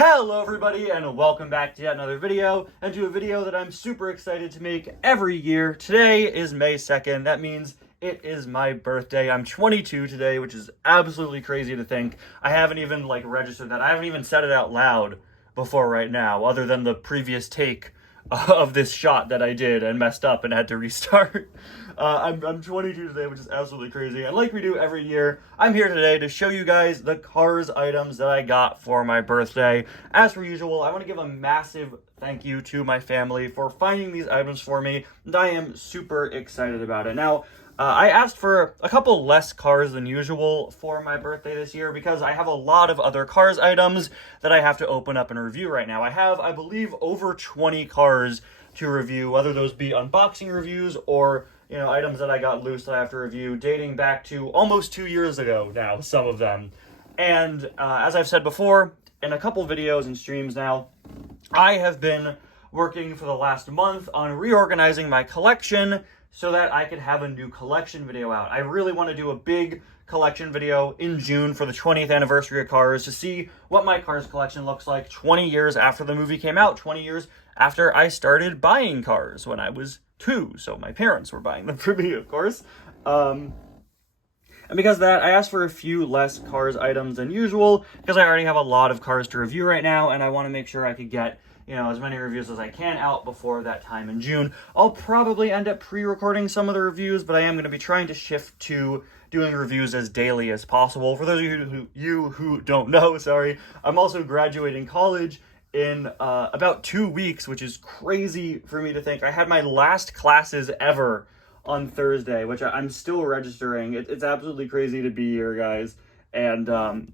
Hello everybody and welcome back to yet another video, and to a video that I'm super excited to make every year. Today is May 2nd. That means it is my birthday. I'm 22 today, which is absolutely crazy to think. I haven't even registered that. I haven't even said it out loud before right now, other than the previous take of this shot that I did and messed up and had to restart. I'm 22 today, which is absolutely crazy. And like we do every year, I'm here today to show you guys the Cars items that I got for my birthday. As per usual, I want to give a massive thank you to my family for finding these items for me, and I am super excited about it. Now, I asked for a couple less cars than usual for my birthday this year because I have a lot of other Cars items that I have to open up and review right now. I have, I believe, over 20 cars to review, whether those be unboxing reviews or, items that I got loose that I have to review dating back to almost 2 years ago now, some of them. And as I've said before, in a couple videos and streams now, I have been working for the last month on reorganizing my collection so that I could have a new collection video out. I really want to do a big collection video in June for the 20th anniversary of Cars to see what my Cars collection looks like 20 years after the movie came out, 20 years after I started buying cars when I was 2. So my parents were buying them for me, of course. And because of that, I asked for a few less Cars items than usual because I already have a lot of cars to review right now, and I want to make sure I could get as many reviews as I can out before that time in June. I'll probably end up pre-recording some of the reviews, but I am going to be trying to shift to doing reviews as daily as possible. For those of you who don't know, I'm also graduating college in about 2 weeks, which is crazy for me to think. I had my last classes ever on Thursday, which I'm still registering. It's absolutely crazy to be here, guys. And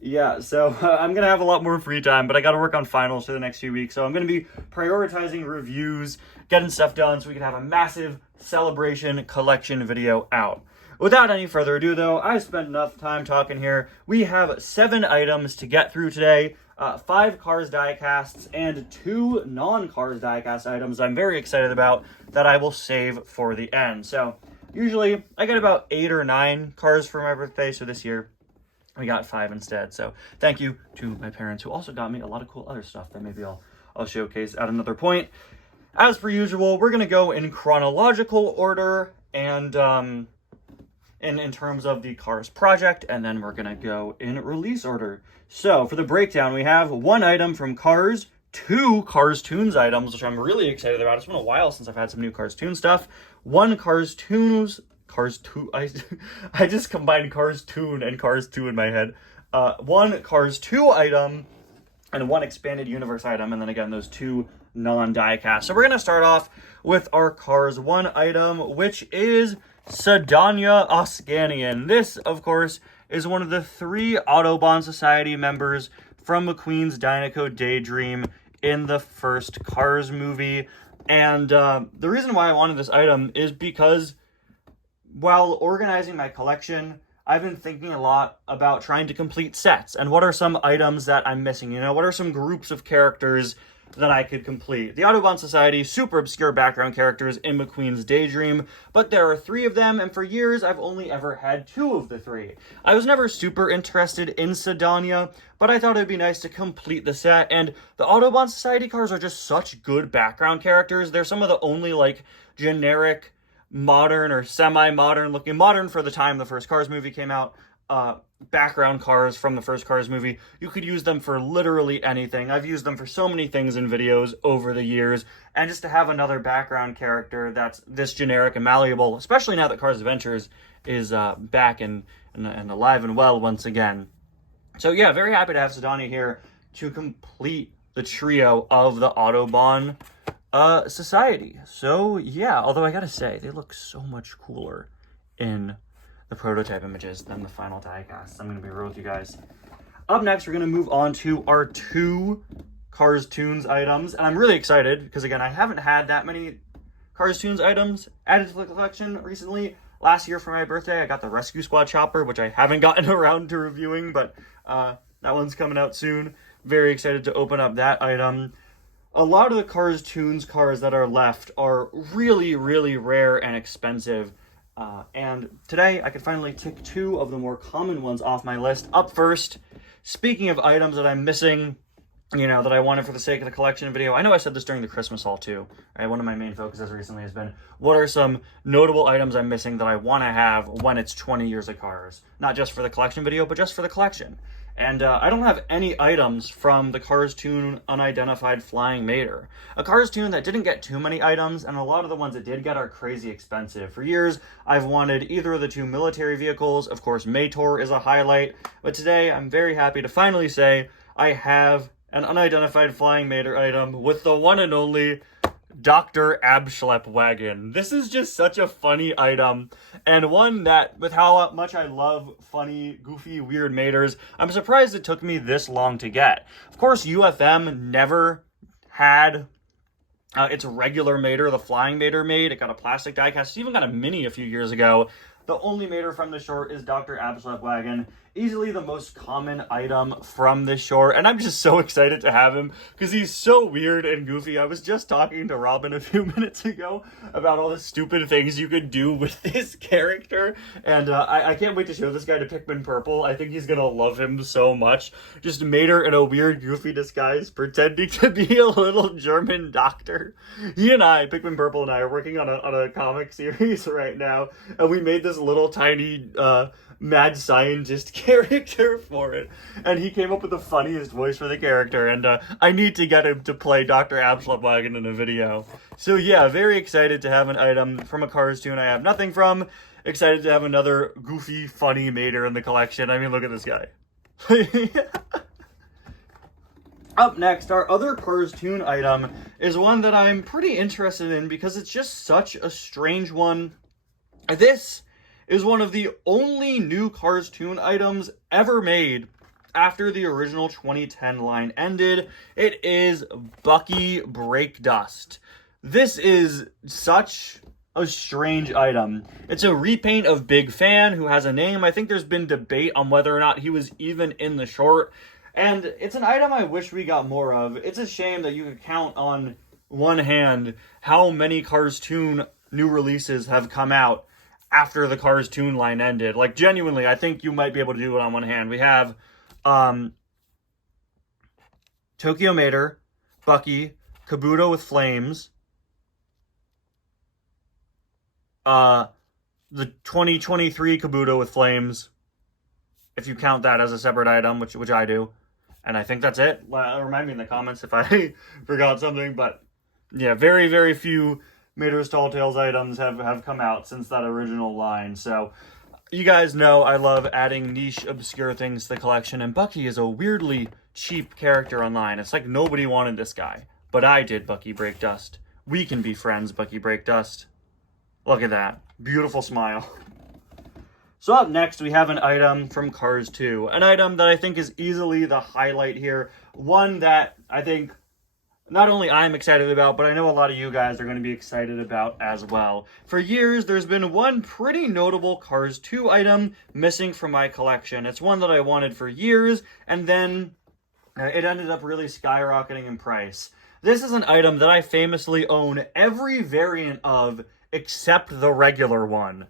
yeah, so I'm going to have a lot more free time, but I got to work on finals for the next few weeks. So I'm going to be prioritizing reviews, getting stuff done so we can have a massive celebration collection video out. Without any further ado, though, I've spent enough time talking here. We have 7 items to get through today, 5 Cars diecasts, and 2 non-Cars diecast items I'm very excited about that I will save for the end. So usually I get about 8 or 9 cars for my birthday, so this year we got 5 instead. So thank you to my parents who also got me a lot of cool other stuff that maybe I'll showcase at another point. As per usual, we're going to go in chronological order and in terms of the Cars project, and then we're going to go in release order. So for the breakdown, we have 1 item from Cars, 2 Cars Tunes items, which I'm really excited about. It's been a while since I've had some new Cars Tunes stuff. 1 Cars Tunes... Cars 2, I just combined Cars Tune and Cars 2 in my head. 1 Cars 2 item and 1 expanded universe item, and then again those 2 non-diecast. So we're gonna start off with our Cars 1 item, which is Sedania Oskanian. This, of course, is one of the 3 Autobahn Society members from McQueen's Dinoco Daydream in the first Cars movie. And the reason why I wanted this item is because while organizing my collection, I've been thinking a lot about trying to complete sets and what are some items that I'm missing. What are some groups of characters that I could complete? The Autobahn Society, super obscure background characters in McQueen's Daydream, but there are 3 of them, and for years I've only ever had 2 of the 3. I was never super interested in Sedania, but I thought it'd be nice to complete the set, and the Autobahn Society cars are just such good background characters. They're some of the only generic modern or semi-modern looking, modern for the time the first Cars movie came out, background cars from the first Cars movie. You could use them for literally anything. I've used them for so many things in videos over the years, and just to have another background character that's this generic and malleable, especially now that Cars Adventures is back and alive and well once again. So yeah, very happy to have Sedania here to complete the trio of the Autobahn Society. So yeah, although I gotta say, they look so much cooler in the prototype images than the final diecast. I'm gonna be real with you guys. Up next, we're gonna move on to our 2 Cars Tunes items, and I'm really excited because again, I haven't had that many Cars Tunes items added to the collection recently. Last year for my birthday, I got the Rescue Squad chopper, which I haven't gotten around to reviewing, but that one's coming out soon. Very excited to open up that item. A lot of the Cars Tunes cars that are left are really, really rare and expensive. And today I could finally tick 2 of the more common ones off my list. Up first, speaking of items that I'm missing you know, that I wanted for the sake of the collection video. I know I said this during the Christmas haul too, right? One of my main focuses recently has been, what are some notable items I'm missing that I want to have when it's 20 years of cars? Not just for the collection video, but just for the collection. And I don't have any items from the Cars Toon Unidentified Flying Mater. A Cars Toon that didn't get too many items, and a lot of the ones that did get are crazy expensive. For years, I've wanted either of the two military vehicles. Of course, Mator is a highlight. But today, I'm very happy to finally say I have an unidentified flying mater item with the one and only Dr. Abschlepp wagon. This is just such a funny item, and one that, with how much I love funny, goofy, weird maters, I'm surprised it took me this long to get. Of course, UFM never had its regular mater, the flying mater made. It got a plastic diecast. It even got a mini a few years ago. The only mater from the short is Dr. Abschlepp wagon. Easily the most common item from this short, and I'm just so excited to have him because he's so weird and goofy. I was just talking to Robin a few minutes ago about all the stupid things you could do with this character, and I can't wait to show this guy to Pikmin Purple. I think he's gonna love him so much. Just Mater in a weird, goofy disguise, pretending to be a little German doctor. He and I, Pikmin Purple and I, are working on a comic series right now, and we made this little tiny mad scientist character for it, and he came up with the funniest voice for the character, and I need to get him to play Dr. Abschlepp wagon in a video. So yeah, very excited to have an item from a Cars Toon I have nothing from. Excited to have another goofy, funny mater in the collection. I mean, look at this guy. Up next, our other Cars Toon item is one that I'm pretty interested in because it's just such a strange one. This is one of the only new Cars Toon items ever made after the original 2010 line ended. It is Bucky Brake Dust. This is such a strange item. It's a repaint of Big Fan, who has a name. I think there's been debate on whether or not he was even in the short. And it's an item I wish we got more of. It's a shame that you could count on one hand how many Cars Toon new releases have come out after the Cars Toon line ended. Like, genuinely, I think you might be able to do it on one hand. We have Tokyo Mater, Bucky, Kabuto with Flames, the 2023 Kabuto with Flames, if you count that as a separate item, which I do. And I think that's it. Remind me in the comments if I forgot something. But yeah, very, very few Mater's Tall Tales items have come out since that original line. So you guys know I love adding niche, obscure things to the collection. And Bucky is a weirdly cheap character online. It's like nobody wanted this guy. But I did, Bucky Brake Dust. We can be friends, Bucky Brake Dust. Look at that. Beautiful smile. So up next, we have an item from Cars 2. An item that I think is easily the highlight here. One that I think not only I'm excited about, but I know a lot of you guys are going to be excited about as well. For years, there's been one pretty notable Cars 2 item missing from my collection. It's one that I wanted for years, and then it ended up really skyrocketing in price. This is an item that I famously own every variant of except the regular one.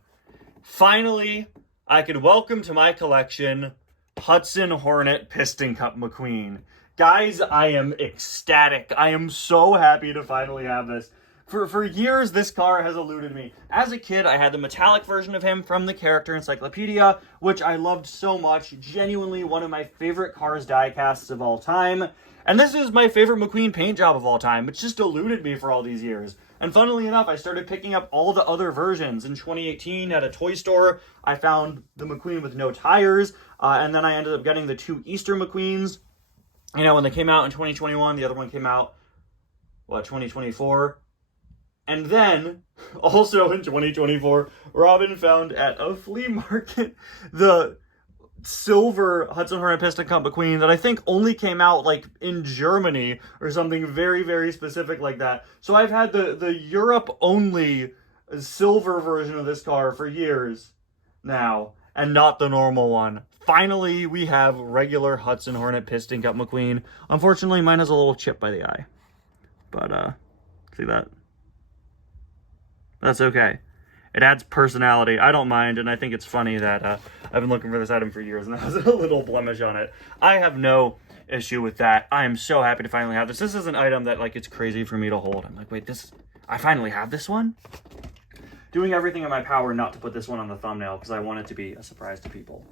Finally, I could welcome to my collection Hudson Hornet Piston Cup McQueen. Guys, I am ecstatic. I am so happy to finally have this. For years, this car has eluded me. As a kid, I had the metallic version of him from the Character Encyclopedia, which I loved so much. Genuinely one of my favorite Cars diecasts of all time. And this is my favorite McQueen paint job of all time. It's just eluded me for all these years. And funnily enough, I started picking up all the other versions. In 2018, at a toy store, I found the McQueen with no tires. And then I ended up getting the two Easter McQueens. You know, when they came out in 2021, the other one came out, 2024? And then, also in 2024, Robin found at a flea market the silver Hudson Hornet Piston Cup McQueen that I think only came out, like, in Germany or something very, very specific like that. So I've had the Europe-only silver version of this car for years now, and not the normal one. Finally, we have regular Hudson Hornet Piston Cup McQueen. Unfortunately, mine has a little chip by the eye. But, see that? That's okay. It adds personality. I don't mind, and I think it's funny that I've been looking for this item for years, and it has a little blemish on it. I have no issue with that. I am so happy to finally have this. This is an item that, like, it's crazy for me to hold. I'm like, wait, I finally have this one? Doing everything in my power not to put this one on the thumbnail because I want it to be a surprise to people.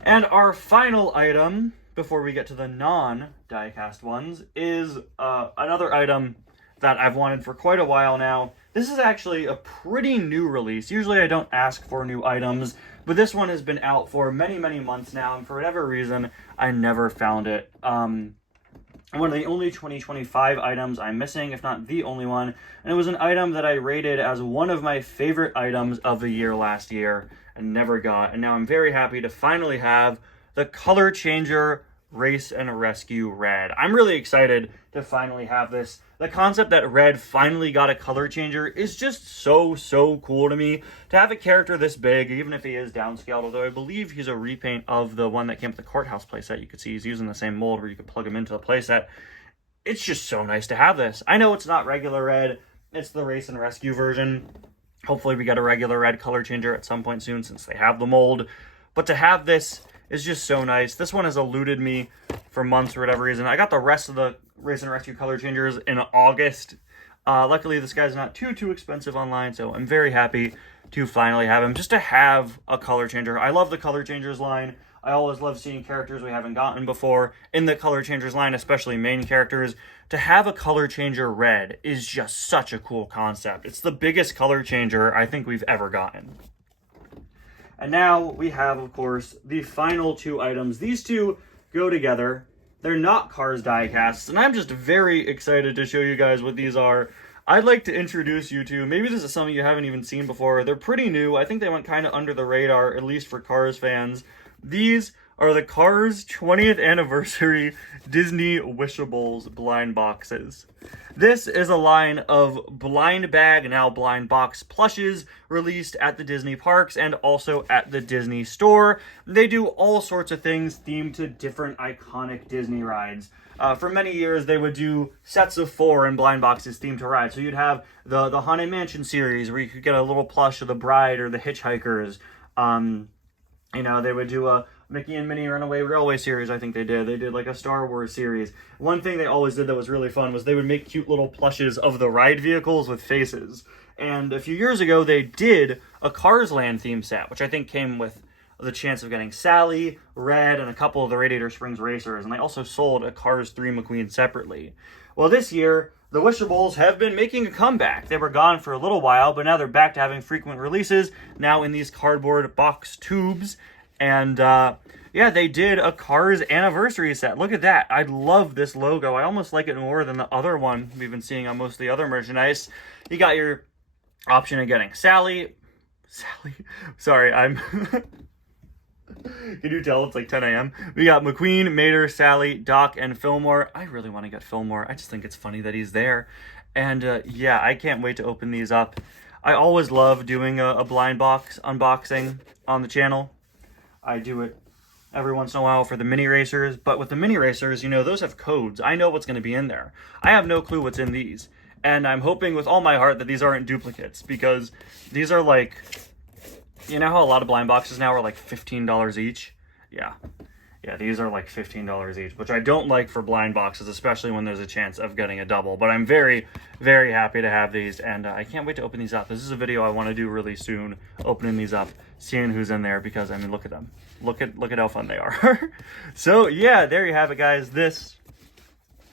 And our final item, before we get to the non-diecast ones, is another item that I've wanted for quite a while now. This is actually a pretty new release. Usually I don't ask for new items, but this one has been out for many, many months now, and for whatever reason, I never found it. One of the only 2025 items I'm missing, if not the only one, and it was an item that I rated as one of my favorite items of the year last year and never got, and now I'm very happy to finally have the Color Changer Race and Rescue Red. I'm really excited to finally have this. The concept that Red finally got a color changer is just so cool to me. To have a character this big, even if he is downscaled, although I believe he's a repaint of the one that came with the Courthouse playset. You could see he's using the same mold where you could plug him into the playset. It's just so nice to have this. I know it's not regular Red. It's the Race and Rescue version. Hopefully we get a regular Red color changer at some point soon since they have the mold. But to have this is just so nice. This one has eluded me for months for whatever reason. I got the rest of the Race and Rescue color changers in August. Luckily, this guy's not too expensive online, so I'm very happy to finally have him. Just to have a color changer. I love the color changers line. I always love seeing characters we haven't gotten before in the color changers line, especially main characters. To have a color changer Red is just such a cool concept. It's the biggest color changer I think we've ever gotten. And now we have, of course, the final two items. These two go together. They're not Cars diecasts, and I'm just very excited to show you guys what these are. I'd like to introduce you to, maybe this is something you haven't even seen before. They're pretty new. I think they went kind of under the radar, at least for Cars fans. These are the Cars 20th Anniversary Disney Wishables blind boxes. This is a line of blind bag, now blind box plushes released at the Disney parks and also at the Disney store. They do all sorts of things themed to different iconic Disney rides. For many years, they would do sets of 4 in blind boxes themed to rides. So you'd have the Haunted Mansion series where you could get a little plush of the Bride or the Hitchhikers. You know, they would do a Mickey and Minnie Runaway Railway series, I think they did. They did like a Star Wars series. One thing they always did that was really fun was they would make cute little plushes of the ride vehicles with faces. And a few years ago, they did a Cars Land theme set, which I think came with the chance of getting Sally, Red, and a couple of the Radiator Springs Racers. And they also sold a Cars 3 McQueen separately. Well, this year, the Wishables have been making a comeback. They were gone for a little while, but now they're back to having frequent releases, now in these cardboard box tubes. And yeah, they did a Cars anniversary set. Look at that. I love this logo. I almost like it more than the other one we've been seeing on most of the other merchandise. You got your option of getting Sally. Sorry, I'm... Can you tell it's like 10 a.m.? We got McQueen, Mater, Sally, Doc, and Fillmore. I really want to get Fillmore. I just think it's funny that he's there. And yeah, I can't wait to open these up. I always love doing a blind box unboxing on the channel. I do it every once in a while for the mini racers, but with the mini racers, you know, those have codes. I know what's going to be in there. I have no clue what's in these. And I'm hoping with all my heart that these aren't duplicates, because these are like... You know how a lot of blind boxes now are like $15 each? Yeah, these are like $15 each, which I don't like for blind boxes, especially when there's a chance of getting a double. But I'm very happy to have these, and I can't wait to open these up. This is a video I want to do really soon, opening these up, seeing who's in there, because, I mean, look at them. Look at how fun they are. So, yeah, there you have it, guys. This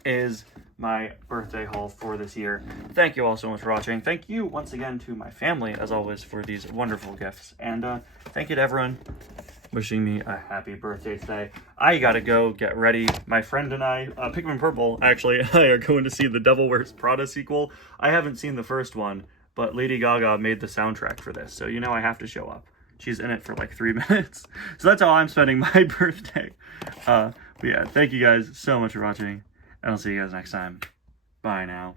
is my birthday haul for this year. Thank you all so much for watching. Thank you once again to my family, as always, for these wonderful gifts. And thank you to everyone wishing me a happy birthday today. I gotta go get ready. My friend and I, Pikmin Purple, actually, I are going to see the Devil Wears Prada sequel. I haven't seen the first one, but Lady Gaga made the soundtrack for this, so you know I have to show up. She's in it for like 3 minutes. So that's how I'm spending my birthday. But yeah, thank you guys so much for watching. And I'll see you guys next time. Bye now.